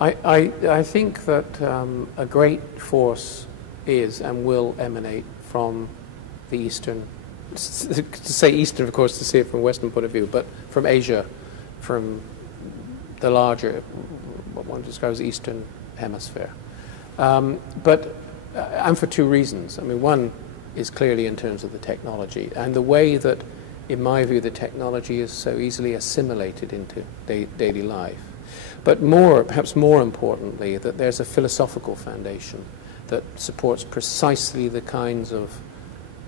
I think that a great force is and will emanate from the Eastern, to say Eastern, of course, to see it from a Western point of view, but from Asia, from the larger, what one describes as Eastern Hemisphere. And for two reasons. I mean, one is clearly in terms of the technology and the way that, in my view, the technology is so easily assimilated into daily life. But perhaps more importantly, that there's a philosophical foundation that supports precisely the kinds of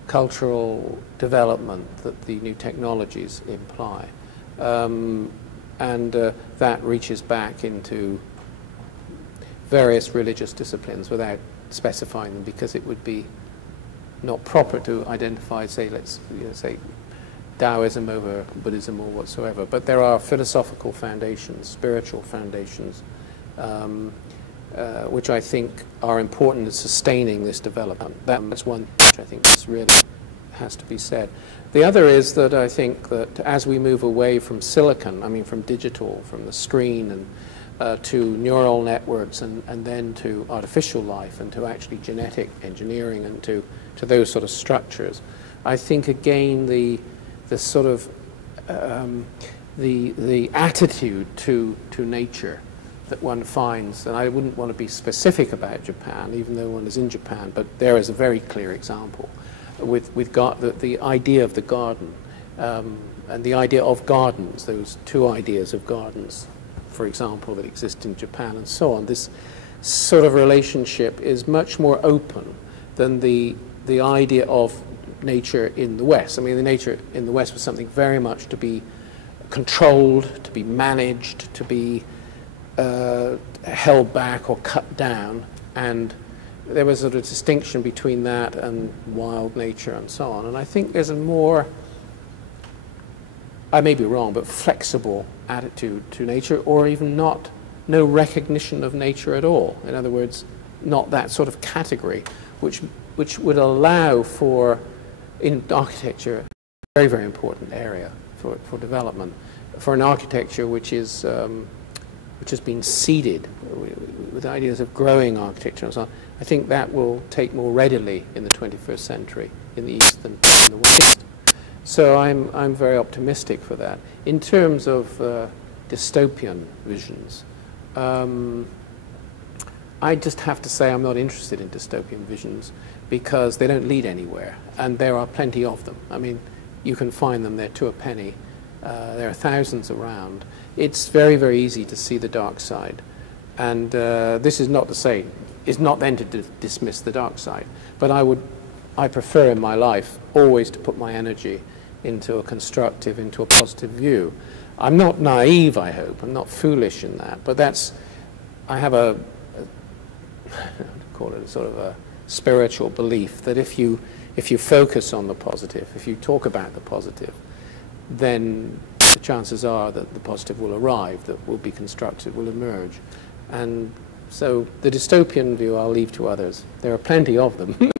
cultural development that the new technologies imply. That reaches back into various religious disciplines without specifying them, because it would be not proper to identify, say, say Taoism over Buddhism or whatsoever. But there are philosophical foundations, spiritual foundations, which I think are important in sustaining this development. That's one which I think really has to be said. The other is that I think that as we move away from silicon, I mean from digital, from the screen, and to neural networks, and then to artificial life, and to actually genetic engineering, and to those sort of structures, I think again the sort of the attitude to nature that one finds, and I wouldn't want to be specific about Japan, even though one is in Japan, but there is a very clear example with the idea of the garden, and the idea of gardens, those two ideas of gardens, for example, that exist in Japan and so on. This sort of relationship is much more open than the idea of nature in the West. I mean, the nature in the West was something very much to be controlled, to be managed, to be held back or cut down, and there was a sort of distinction between that and wild nature and so on. And I think there's a more, I may be wrong, but flexible attitude to nature, or even no recognition of nature at all. In other words, not that sort of category, which would allow for, in architecture, a very, very important area for development, for an architecture which has been seeded with ideas of growing architecture and so on. I think that will take more readily in the 21st century in the East than in the West. So I'm very optimistic for that. In terms of dystopian visions, I just have to say I'm not interested in dystopian visions, because they don't lead anywhere, and there are plenty of them. I mean, you can find them there to a penny. There are thousands around. It's very, very easy to see the dark side, and this is not to say, it's not then to dismiss the dark side, but I prefer in my life always to put my energy into a constructive, into a positive view. I'm not naive, I hope. I'm not foolish in that, but I have a call it a sort of a spiritual belief that if you focus on the positive, if you talk about the positive, then the chances are that the positive will arrive, that will be constructed, will emerge. And so the dystopian view I'll leave to others. There are plenty of them.